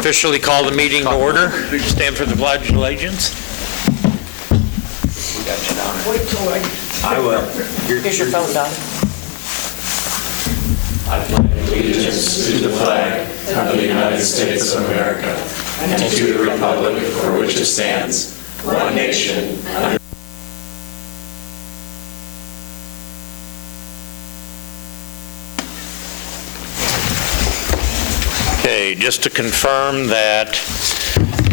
Officially call the meeting to order. Stand for the Pledge of Allegiance. Wait till I will. Here's your phone, Don. I pledge allegiance to the flag of the United States of America and to the republic for which it stands, one nation, under Okay, just to confirm that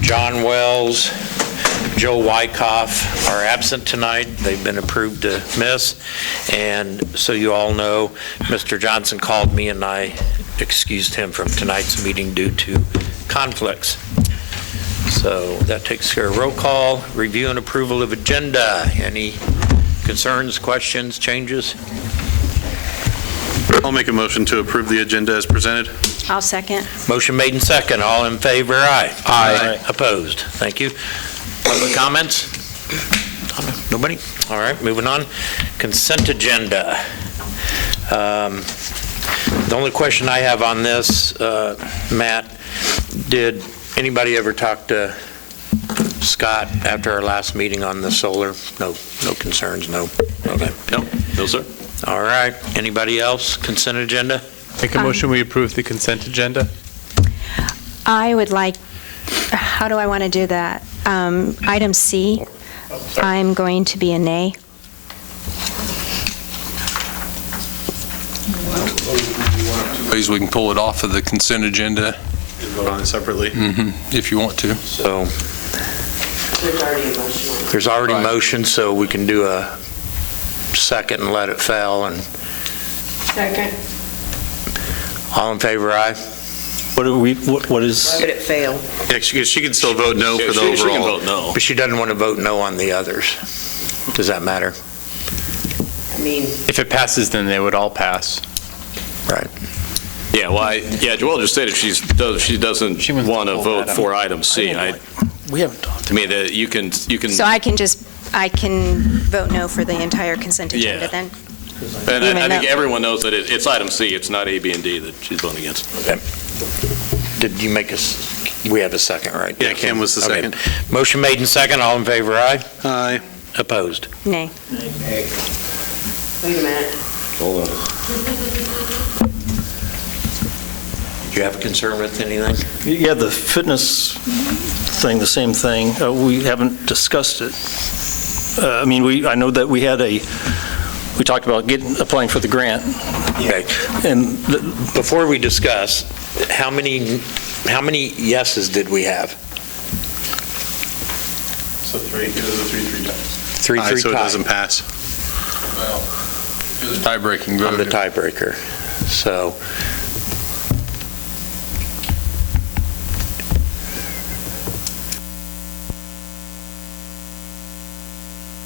John Wells, Joe Wyckoff are absent tonight. They've been approved to miss. And so you all know, Mr. Johnson called me and I excused him from tonight's meeting due to conflicts. So that takes care of roll call, review and approval of agenda. Any concerns, questions, changes? I'll make a motion to approve the agenda as presented. I'll second. Motion made and second. All in favor, aye. Aye. Opposed? Thank you. Other comments? Nobody? All right, moving on. Consent agenda. The only question I have on this, Matt, did anybody ever talk to Scott after our last meeting on the solar? No concerns, no? Okay. No, sir. All right, anybody else? Consent agenda? Make a motion, we approve the consent agenda. I would like, how do I want to do that? Item C, I'm going to be a nay. Ways we can pull it off of the consent agenda Vote on it separately. if you want to. So There's already a motion on it. there's already Right. motion, so we can do a second and let it fail. And Second. all in favor, aye? What is, Let it fail. Yeah, she can still vote no for the She can overall. vote no. But she doesn't want to vote no on the others. Does that matter? I mean, If it passes, then they would all pass. Right. Yeah, well, Joelle just stated she doesn't She wants to want to pull vote that for item C. we haven't talked. To me, that you can, So I can vote no for the entire consent agenda Yeah. then? and Even I think though- everyone knows that it's item C, it's not A, B, and D that she's voting against. Okay. Did you make us, we have a second, right? Yeah, Kim was the Okay. second. Motion made and second. All in favor, aye? Aye. Opposed? Nay. wait a minute. Hold on. Do you have a concern with anything? Yeah, the fitness thing, the same thing. We haven't discussed it. I know that we talked about applying for the grant. Okay. And Before we discuss, how many yeses did we have? So three times. Three Aye, so it tie. doesn't pass. Well, it was a tie-breaking vote. I'm the tiebreaker. So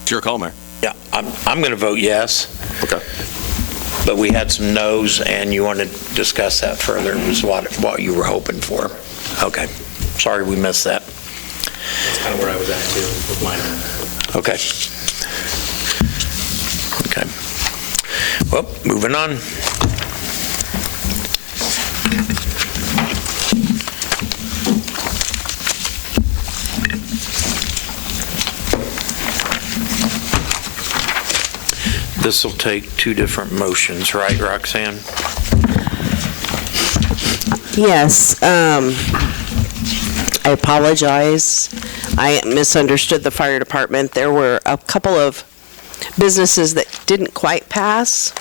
It's your call, Mayor. yeah, I'm going to vote yes. Okay. But we had some no's, and you want to discuss that further, was what you were hoping for. Okay. Sorry we missed that. That's kind of where I was at too with mine. Okay. Okay. Well, moving on. This will take two different motions, right, Roxanne? Yes, I apologize. I misunderstood the fire department. There were a couple of businesses that didn't quite pass.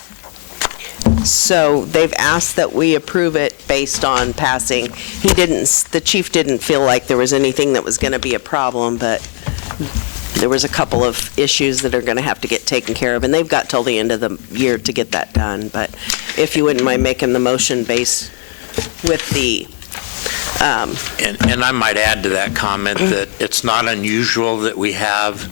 So they've asked that we approve it based on passing. The chief didn't feel like there was anything that was going to be a problem, but there was a couple of issues that are going to have to get taken care of, and they've got till the end of the year to get that done. But if you wouldn't mind making the motion based with the And I might add to that comment that it's not unusual that we have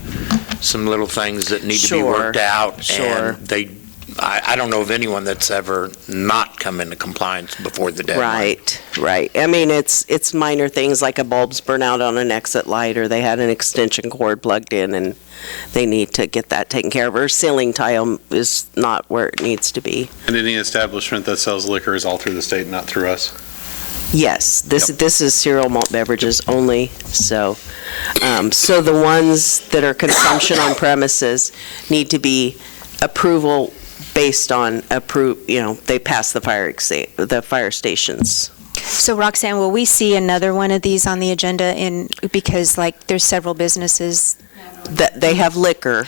some little things that need to be worked out. Sure. And I don't know of anyone that's ever not come into compliance before the deadline. Right. I mean, it's minor things like a bulb's burn out on an exit light, or they had an extension cord plugged in and they need to get that taken care of, or ceiling tile is not where it needs to be. And any establishment that sells liquor is all through the state, not through us. Yes, this is cereal malt beverages only, so the ones that are consumption on premises need to be approval based on they pass the fire stations. So Roxanne, will we see another one of these on the agenda because there's several businesses? That they have liquor.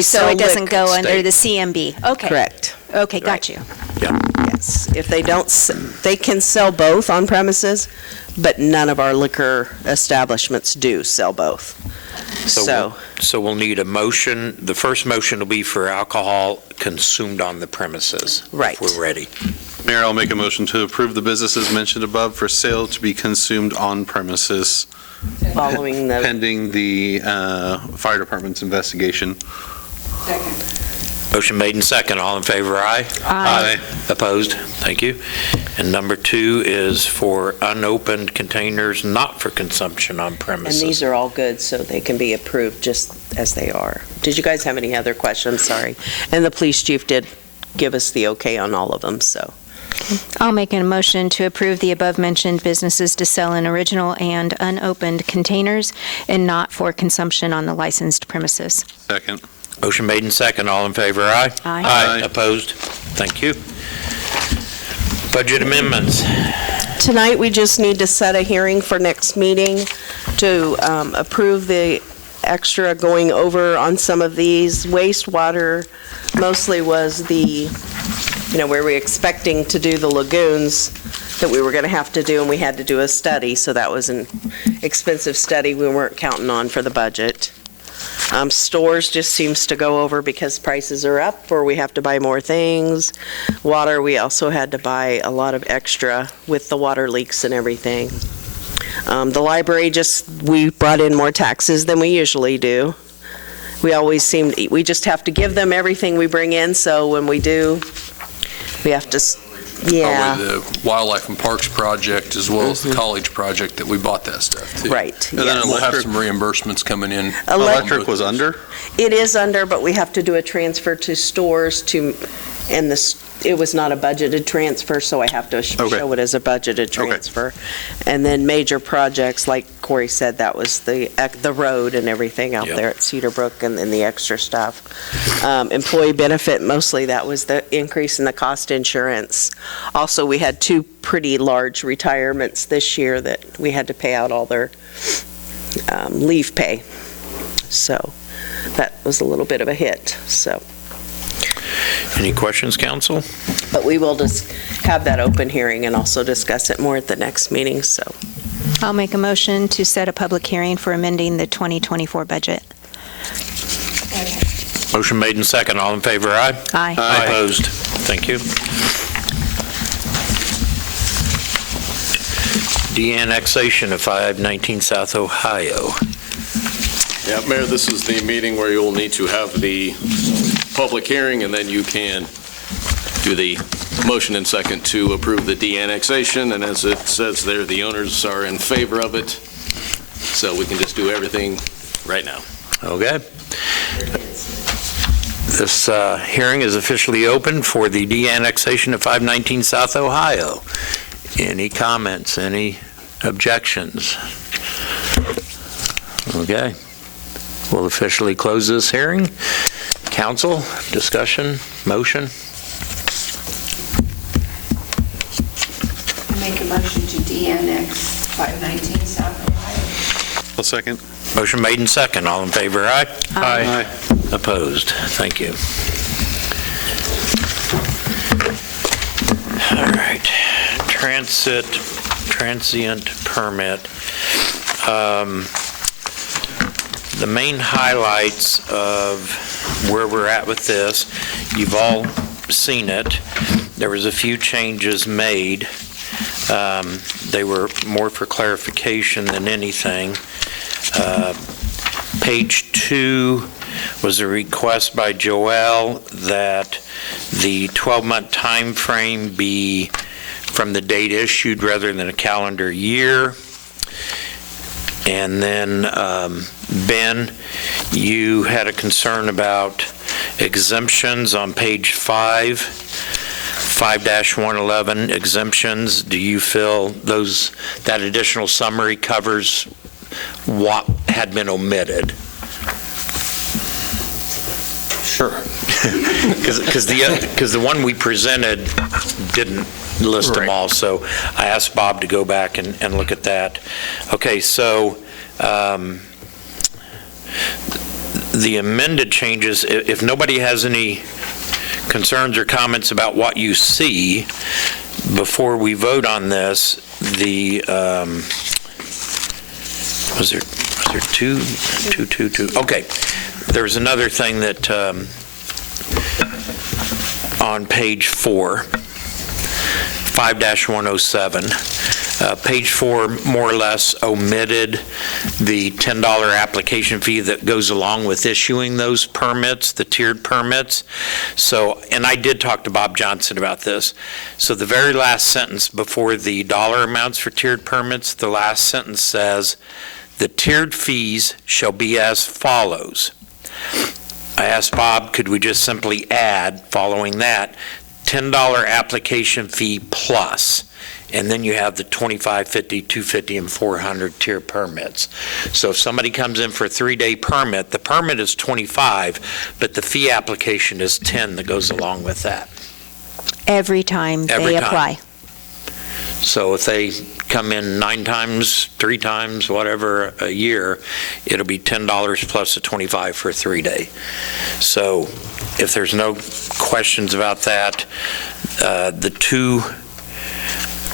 So it doesn't go liquor, under the CMB? Okay. Correct. Okay, got you. Yes. If they don't, they can sell both on premises, but none of our liquor establishments do sell both. So we'll need a motion. The first motion will be for alcohol consumed on the premises. Right. If we're ready. Mayor, I'll make a motion to approve the businesses mentioned above for sale to be consumed on premises following the, pending the fire department's investigation. Motion made and second. All in favor, aye? Aye. Opposed? Thank you. And number 2 is for unopened containers not for consumption on and premises. these are all good, so they can be approved just as they are. Did you guys have any other questions? Sorry. And the police chief did give us the okay on all of them, so. I'll make a motion to approve the above-mentioned businesses to sell in original and unopened containers and not for consumption on the licensed premises. Second. Motion made and second. All in favor, aye? Aye. Aye. Opposed? Thank you. Budget amendments. Tonight, we just need to set a hearing for next meeting to approve the extra going over on some of these. Wastewater mostly was where we're expecting to do the lagoons that we were going to have to do, and we had to do a study, so that was an expensive study we weren't counting on for the budget. Stores just seems to go over because prices are up, or we have to buy more things. Water, we also had to buy a lot of extra with the water leaks and everything. The library, we brought in more taxes than we usually do. We just have to give them everything we bring in, so when we do, we have to, Probably the Wildlife and Parks project as well as the college project that we bought that stuff too. Right, And then yes. We'll have some reimbursements coming in. Electric was under? It is under, but we have to do a transfer to stores and it was not a budgeted transfer, so I have to show it as a budgeted transfer. And then major projects, like Corey said, that was the road and everything out there at Cedar Brook and then the extra stuff. Employee benefit, mostly that was the increase in the cost insurance. Also, we had 2 pretty large retirements this year that we had to pay out all their leave pay. So that was a little bit of a hit, so. Any questions, council? But we will just have that open hearing and also discuss it more at the next meeting, so. I'll make a motion to set a public hearing for amending the 2024 budget. Motion made and second. All in favor, aye? Aye. Opposed? Thank you. De-annexation of 519 South Ohio. Yeah, Mayor, this is the meeting where you'll need to have the public hearing, and then you can do the motion and second to approve the de-annexation, and as it says there, the owners are in favor of it, so we can just do everything right now. Okay. This hearing is officially open for the de-annexation of 519 South Ohio. Any comments, any objections? Okay. We'll officially close this hearing. Council, discussion, motion? I make a motion to de-annex 519 South Ohio. I'll second. Motion made and second. All in favor, aye? Aye. Opposed? Thank you. All right. Transient permit. The main highlights of where we're at with this, you've all seen it. There was a few changes made. They were more for clarification than anything. Page 2 was a request by Joelle that the 12-month time frame be from the date issued rather than a calendar year. And then, Ben, you had a concern about exemptions on page 5 5-111 exemptions, do you feel that additional summary covers what had been omitted? Sure. Because the one we presented didn't list them all, so I asked Bob to go back and look at that. Okay, so the amended changes, if nobody has any concerns or comments about what you see, before we vote on this, was there two? Okay, there's another thing that on page 4, 5-107, page 4 more or less omitted the $10 application fee that goes along with issuing those permits, the tiered permits. So, and I did talk to Bob Johnson about this. So the very last sentence before the dollar amounts for tiered permits, the last sentence says, "The tiered fees shall be as follows." I asked Bob, could we just simply add, following that, $10 application fee plus, and then you have the $25, $50, $250, and $400 tier permits. So if somebody comes in for a 3-day permit, the permit is $25, but the fee application is $10 that goes along with that. Every time Every they time. apply. So if they come in 9 times, 3 times, whatever, a year, it'll be $10 plus a $25 for a 3-day. So if there's no questions about that, the 2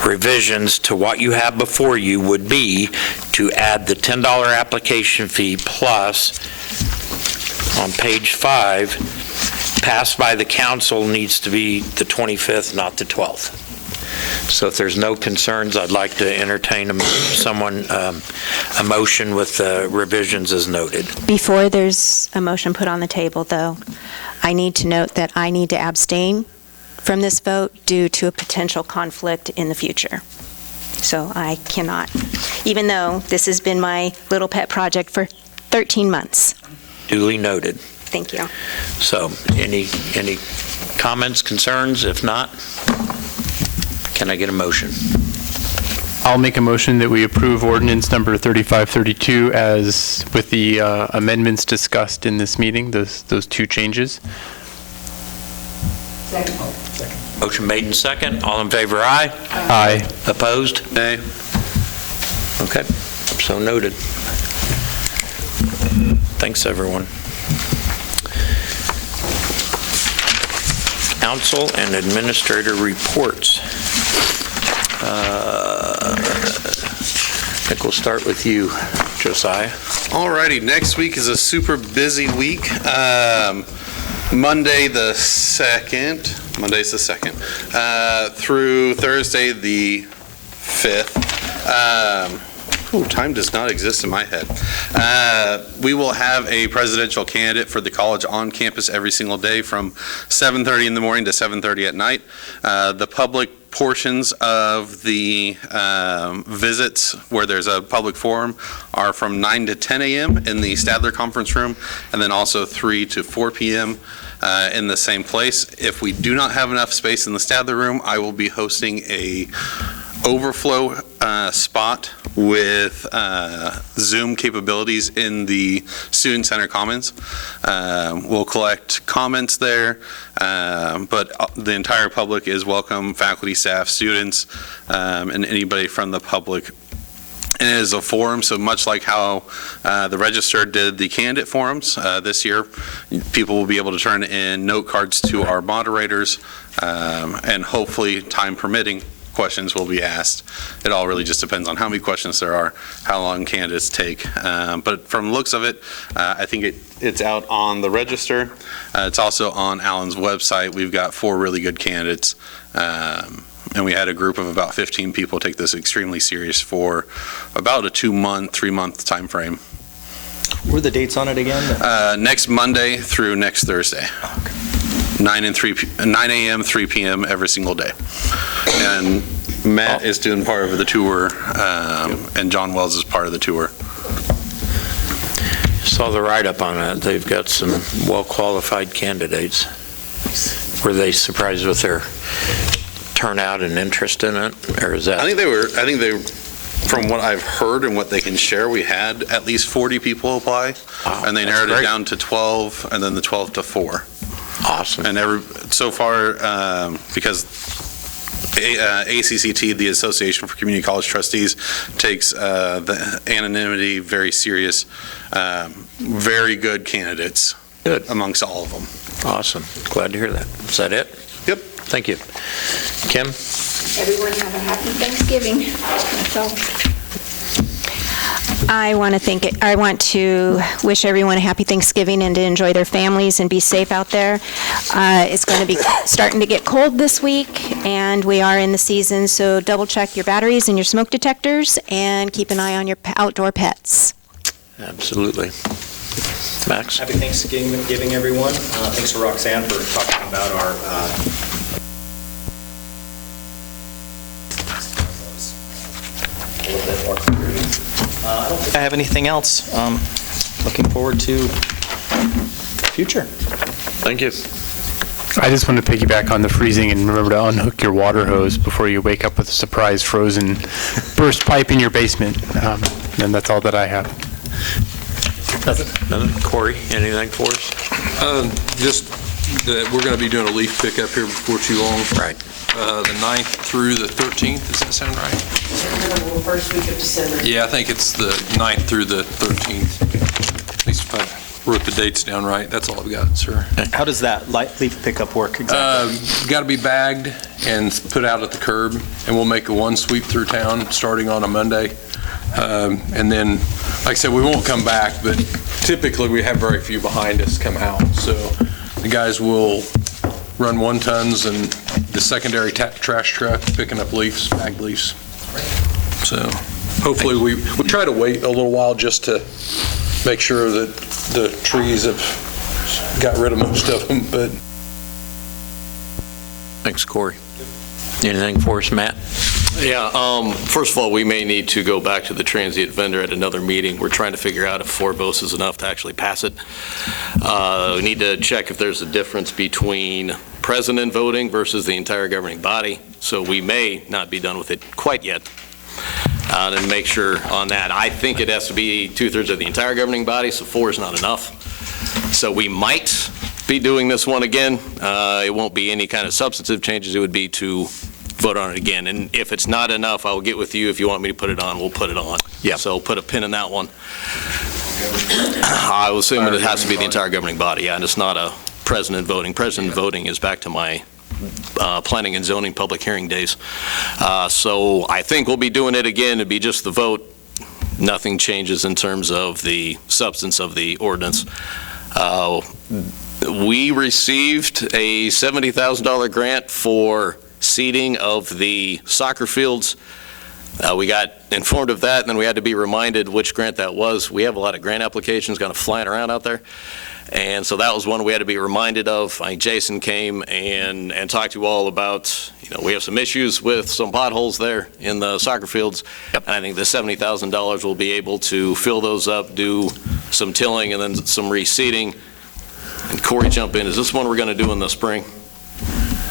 revisions to what you have before you would be to add the $10 application fee plus, on page 5, passed by the council needs to be the 25th, not the 12th. So if there's no concerns, I'd like to entertain a motion with the revisions as noted. Before there's a motion put on the table, though, I need to note that I need to abstain from this vote due to a potential conflict in the future. So I cannot, even though this has been my little pet project for 13 months. Duly noted. Thank you. So any comments, concerns? If not, can I get a motion? I'll make a motion that we approve ordinance number 3532 as with the amendments discussed in this meeting, those 2 changes. Second. Motion made and second. All in favor, aye? Aye. Opposed? Nay. Okay, so noted. Thanks, everyone. Council and administrator reports. I think we'll start with you, Josiah. All righty, next week is a super busy week. Monday's the 2nd, through Thursday the 5th. Time does not exist in my head. We will have a presidential candidate for the college on campus every single day from 7:30 in the morning to 7:30 at night. The public portions of the visits where there's a public forum are from 9 to 10 a.m. in the Stadler Conference Room, and then also 3 to 4 p.m. In the same place. If we do not have enough space in the Stadler Room, I will be hosting a overflow spot with Zoom capabilities in the Student Center Commons. We'll collect comments there, but the entire public is welcome, faculty, staff, students, and anybody from the public. And it is a forum, so much like how the Register did the candidate forums this year, people will be able to turn in note cards to our moderators, and hopefully, time permitting, questions will be asked. It all really just depends on how many questions there are, how long candidates take. But from the looks of it, I think it's out on the Register. It's also on Allen's website. We've got 4 really good candidates. And we had a group of about 15 people take this extremely serious for about a 2-month, 3-month time frame. What are the dates on it again? Next Monday through next Thursday. Okay. 9 a.m., 3 p.m. every single day. And Matt is doing part of the tour, and John Wells is part of the tour. Saw the write-up on it. They've got some well-qualified candidates. Were they surprised with their turnout and interest in it, or is that? I think they, from what I've heard and what they can share, we had at least 40 people apply, Wow, and they that's narrowed it great. down to 12, and then the 12 to 4. Awesome. And so far, because ACCT, the Association for Community College Trustees, takes the anonymity very serious, very good candidates. Good. Amongst all of them. Awesome. Glad to hear that. Is that it? Yep. Thank you. Kim? Everyone have a happy Thanksgiving. That's all. I want to wish everyone a happy Thanksgiving and to enjoy their families and be safe out there. It's going to be starting to get cold this week, and we are in the season, so double check your batteries and your smoke detectors and keep an eye on your outdoor pets. Absolutely. Max? Happy Thanksgiving, everyone. Thanks to Roxanne for talking about our a little bit more clearly. I don't think I have anything else. Looking forward to the future. Thank you. I just want to piggyback on the freezing and remember to unhook your water hose before you wake up with a surprise frozen burst pipe in your basement. And that's all that I have. Nothing? Corey, anything for us? Just that we're going to be doing a leaf pickup here before too long. Right. The 9th through the 13th, does that sound right? First week of December. Yeah, I think it's the 9th through the 13th. At least if I wrote the dates down right. That's all I've got, sir. How does that leaf pickup work exactly? Got to be bagged and put out at the curb, and we'll make a one sweep through town starting on a Monday. And then, like I said, we won't come back, but typically we have very few behind us come out. So the guys will run 1 tons and the secondary trash truck picking up leaves, bagged leaves. So hopefully we try to wait a little while just to make sure that the trees have got rid of most of them, but. Thanks, Corey. Anything for us, Matt? Yeah, first of all, we may need to go back to the transient vendor at another meeting. We're trying to figure out if 4 votes is enough to actually pass it. We need to check if there's a difference between president voting versus the entire governing body, so we may not be done with it quite yet. And make sure on that. I think it has to be 2/3 of the entire governing body, so 4 is not enough. So we might be doing this one again. It won't be any kind of substantive changes. It would be to vote on it again. And if it's not enough, I'll get with you. If you want me to put it on, we'll put it on. Yeah. So put a pin in that one. I will assume it has to be the entire governing body, yeah, and it's not a president voting. President voting is back to my planning and zoning public hearing days. So I think we'll be doing it again. It'd be just the vote. Nothing changes in terms of the substance of the ordinance. We received a $70,000 grant for seeding of the soccer fields. We got informed of that, and then we had to be reminded which grant that was. We have a lot of grant applications kind of flying around out there, and so that was one we had to be reminded of. I think Jason came and talked to you all about, we have some issues with some potholes there in the soccer fields, and I think the $70,000 will be able to fill those up, do some tilling, and then some reseeding. And Corey, jump in. Is this one we're going to do in the spring?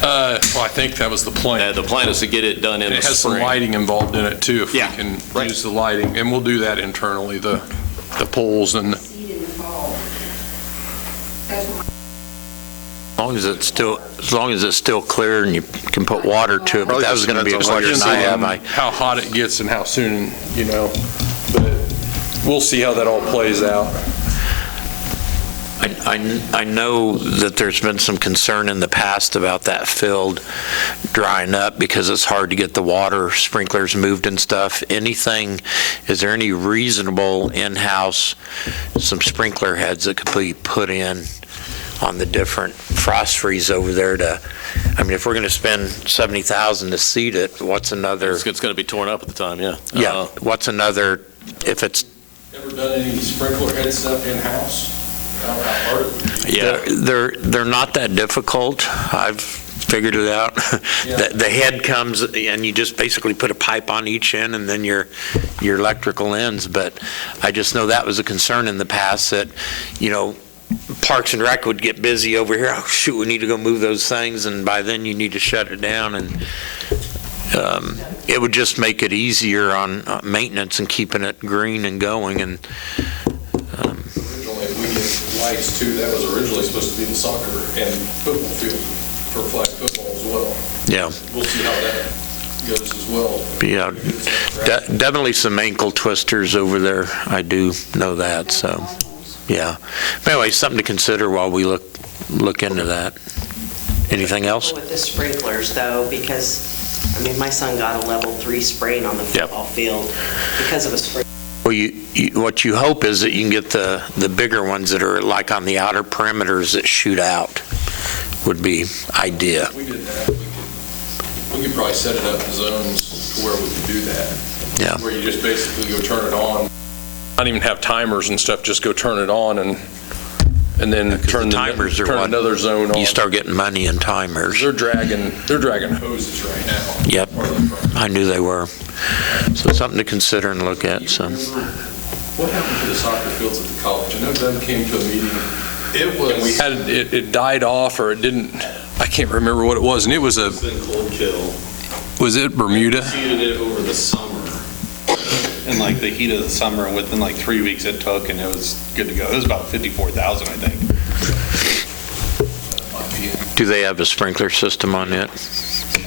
Well, I think that was the plan. The plan is to get it done in the spring. It has some lighting involved in it too, if we Yeah, can right. use the lighting, and we'll do that internally, the poles and Seed in the fall. That's what As long as it's still clear and you can put water to it, but Probably that was just going to be a depends on what question you're I have. on how hot it gets and how soon, but we'll see how that all plays out. I know that there's been some concern in the past about that field drying up because it's hard to get the water sprinklers moved and stuff. Is there any reasonable in-house, some sprinkler heads that could be put in on the different frost freeze over there if we're going to spend $70,000 to seed it, what's another? It's going to be torn up at the time, yeah. Yeah, what's another, if it's Ever done any sprinkler head stuff in-house? Yeah. They're not that difficult. I've figured it out. Yeah. The head comes and you just basically put a pipe on each end and then your electrical ends. But I just know that was a concern in the past that, Parks and Rec would get busy over here, oh shoot, we need to go move those things, and by then you need to shut it down, and it would just make it easier on maintenance and keeping it green and going, and Originally, we did lights too. That was originally supposed to be the soccer and football field for flag football as well. yeah. We'll see how that goes as well. Yeah, definitely some ankle twisters over there. I do know that, so, yeah. But anyway, something to consider while we look into that. Anything else? With the sprinklers though, because, I mean, my son got a level 3 spraying on the football field because of a sprinkler. Well, what you hope is that you can get the bigger ones that are like on the outer perimeters that shoot out, would be idea. We did that. We could probably set it up in zones to where we could do that. Yeah. Where you just basically go turn it on. Not even have timers and stuff, just go turn it on and then turn the timers are turn what another zone on. you start getting money in timers. They're dragging hoses right now. Yep, I knew they were. So something to consider and look at, so. What happened to the soccer fields at the college? I know Doug came to a meeting. It was. And we had, it died off, or it didn't, I can't remember what it was, and it was It's been cold kill. was it Bermuda? Seeded it over the summer, in like the heat of the summer, and within like 3 weeks it took, and it was good to go. It was about 54,000, I think. Do they have a sprinkler system on it?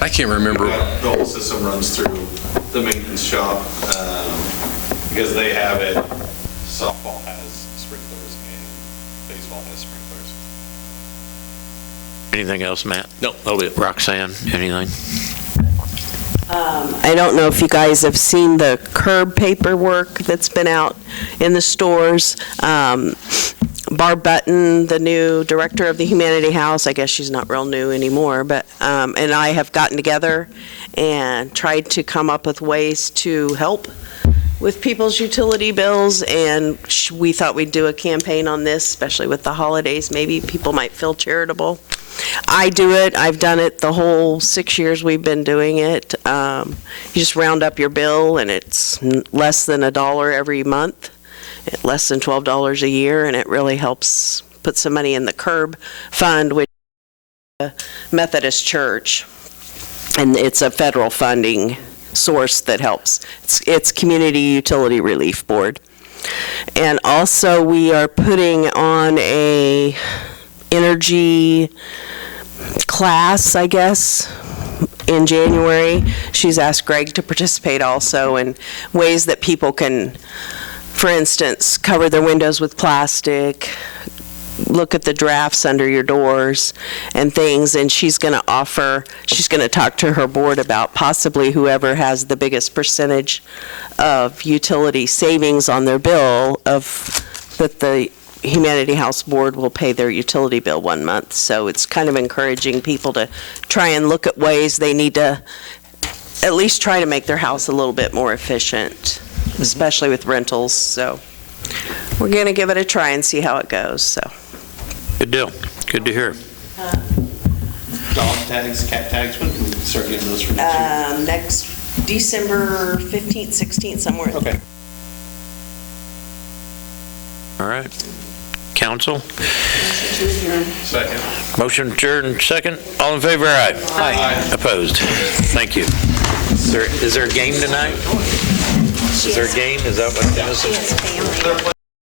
I can't remember. The whole system runs through the maintenance shop, because they have it. Softball has sprinklers and baseball has sprinklers. Anything else, Matt? No, that'll be it. Roxanne, anything? I don't know if you guys have seen the curb paperwork that's been out in the stores. Barb Button, the new director of the Humanity House, I guess she's not real new anymore, but, and I have gotten together and tried to come up with ways to help with people's utility bills, and we thought we'd do a campaign on this, especially with the holidays. Maybe people might feel charitable. I do it. I've done it the whole 6 years we've been doing it. You just round up your bill, and it's less than $1 every month, less than $12 a year, and it really helps put some money in the curb fund, which is the Methodist Church, and it's a federal funding source that helps. It's Community Utility Relief Board. And also we are putting on a energy class, I guess, in January. She's asked Greg to participate also in ways that people can, for instance, cover their windows with plastic, look at the drafts under your doors and things, and she's going to talk to her board about possibly whoever has the biggest percentage of utility savings on their bill that the Humanity House Board will pay their utility bill 1 month. So it's kind of encouraging people to try and look at ways they need to at least try to make their house a little bit more efficient, especially with rentals. So we're going to give it a try and see how it goes. So. Good deal. Good to hear. Dog tags, cat tags, when can we start getting those from next year? Next December 15th, 16th, somewhere. Okay. All right. Council? Second. Motion adjourned, second. All in favor, aye? Aye. Opposed? Thank you. Is there a game tonight? Is there a game? Is that what this is? Family.